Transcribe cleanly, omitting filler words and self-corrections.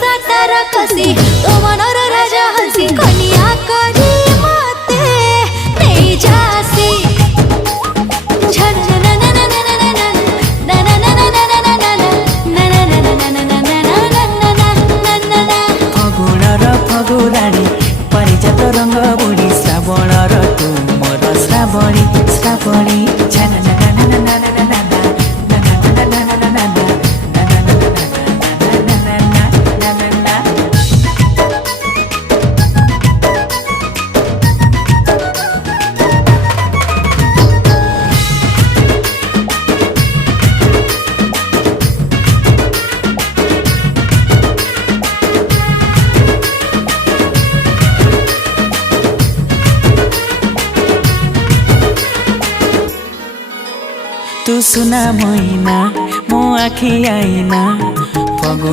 सातार कसी तो मनर राजा हसी कनिया करी मते नहीं जासी फगुणर फगुराणी परिजात रंग बुढी श्रावणर तुमर श्रावणी श्रावणी तू सुना मैना मो आखी आईना फगु